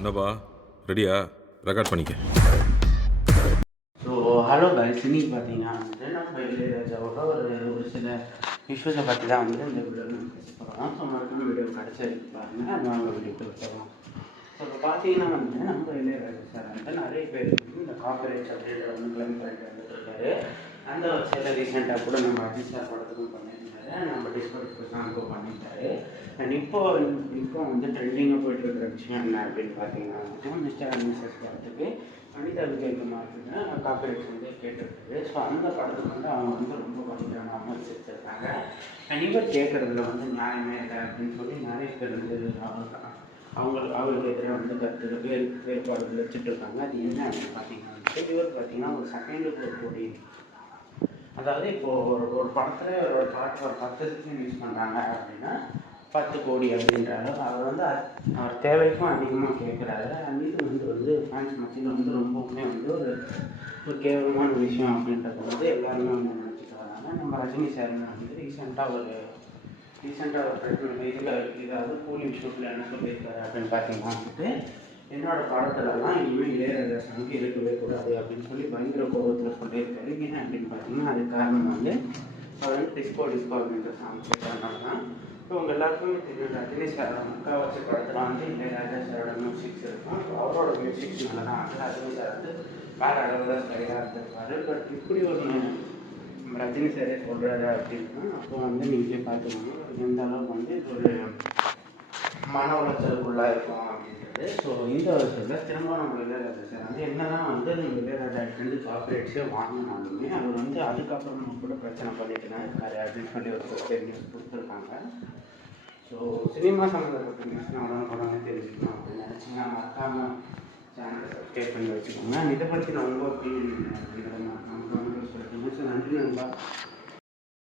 என்னப்பா ரெடியா? ரெக்கார்ட் பண்ணிக்க. ஸோ ஹலோ கைஸ், இன்னைக்கு பார்த்தீங்கன்னா வந்து நம்ம இளையராஜாவோட ஒரு சில இஷ்யூஸை பற்றி தான் வந்து இந்த வீடியோவில் பேச போகிறோம். ஸோ மறுபடியும் வீடியோ கிடச்சிருக்கு பாருங்க, அது வாங்க வீடியோக்கு வச்சுருவோம். ஸோ இப்போ பார்த்தீங்கன்னா வந்து நம்ம இளையராஜா சார் வந்து நிறைய பேர் வந்து இந்த காப்பரேட்ஸ் அப்படின்ற வந்து கிளைம் பண்ணிட்டு வந்துட்டு இருக்காரு. அந்த சில ரீசெண்டாக கூட நம்ம அஜித் சார் படத்துக்கும் பண்ணியிருந்தாரு, நம்ம டிஸ்கவரி சாங்க்கும் பண்ணியிருந்தாரு. அண்ட் இப்போ வந்து ட்ரெண்டிங்காக போயிட்டு இருக்கிற விஷயம் என்ன அப்படின்னு பார்த்தீங்கன்னா வந்து மிஸ்டர் அண்ட் மிஸ்ஸஸ் படத்துக்கு அனிதா விஜயகுமாருக்கு காப்பரேட்ஸ் வந்து கேட்டிருக்காரு. ஸோ அந்த படத்துக்கு வந்து அவங்க வந்து ரொம்ப பயங்கரமாக விமர்சிச்சிருக்காங்க. அண்ட் இவர் கேட்குறதுல வந்து நியாயமே இல்லை அப்படின்னு சொல்லி நிறைய பேர் வந்து அவங்களுக்கு எதிராக வந்து வேறுபாடுகள் வச்சுட்டு இருக்காங்க. அது என்ன அப்படின்னு பார்த்தீங்கன்னா இவர் பார்த்தீங்கன்னா ஒரு செகண்டுக்கு ஒரு கோடி, அதாவது இப்போது ஒரு படத்தில் ஒரு பாட்டு ஒரு 10 செகண்ட் யூஸ் பண்ணுறாங்க அப்படின்னா 10 கோடி அப்படின்றாரு. அவர் வந்து அவர் தேவைக்கும் அதிகமாக கேட்குறாரு. இது வந்து ஃபேன்ஸ் மத்தியில் வந்து ரொம்பவுமே வந்து ஒரு கேவலமான விஷயம் அப்படின்றத வந்து எல்லாருமே வந்து நினச்சிட்டு வராங்க. நம்ம ரஜினி சார் வந்து ரீசெண்டாக ஒரு இதாவது கூலி விஷயத்தில் என்ன சொல்லியிருக்காரு அப்படின்னு பார்த்தீங்கன்னா வந்துட்டு என்னோடய படத்துலலாம் இனிமேல் இளையராஜா சாங்கு இருக்கவே கூடாது அப்படின்னு சொல்லி பயங்கர கோபத்தில் சொல்லியிருக்காரு. ஏன் அப்படின்னு பார்த்தீங்கன்னா அதுக்கு காரணம் வந்து அவர் வந்து டிஸ்கோ அப்படின்ற சாங் கேட்டதுனால தான். ஸோ உங்கள் எல்லாருக்குமே தெரியும், ரஜினி சார் முக்கால்வாசி படத்தில் வந்து இளையராஜா சாரோட மியூசிக்ஸ் இருக்கும். ஸோ அவரோட மியூசிக்ஸ்னால தான் வந்து ரஜினி சார் வந்து வேறு அளவில் தான் சரியாக இருந்திருப்பாரு. பட் இப்படி ஒரு நம்ம ரஜினி சாரே சொல்கிறாரு அப்படின்னா அப்போ வந்து நீங்களே பார்த்துக்கோங்க எந்த அளவுக்கு வந்து ஒரு மன உளைச்சலுக்குள்ளாக இருக்கும் அப்படின்றது. ஸோ இந்த வருஷத்தில் திரும்ப நம்ம இளையராஜா சார் வந்து என்ன தான் வந்து நம்ம இளையராஜாக்கிட்டேருந்து காப்பரேட்ஸே வாங்கினாலுமே அவர் வந்து அதுக்கப்புறமா கூட பிரச்சனை பண்ணிட்டு தான் இருக்காரு அப்படின்னு சொல்லி ஒரு நியூஸ் கொடுத்துருக்காங்க. ஸோ சினிமா சம்மந்தப்பட்ட நியூஸ் உடனே தெரிஞ்சுக்கணும் அப்படின்னு நினச்சிங்கன்னா மறக்காமல் சேனலை சப்ஸ்கிரைப் பண்ணி வச்சுக்கோங்க. இதை பற்றி நான் உங்கள் ஒப்பீனியன் அப்படிங்கிறத மறக்காமல் சொல்லிட்டு நன்றி நண்பா.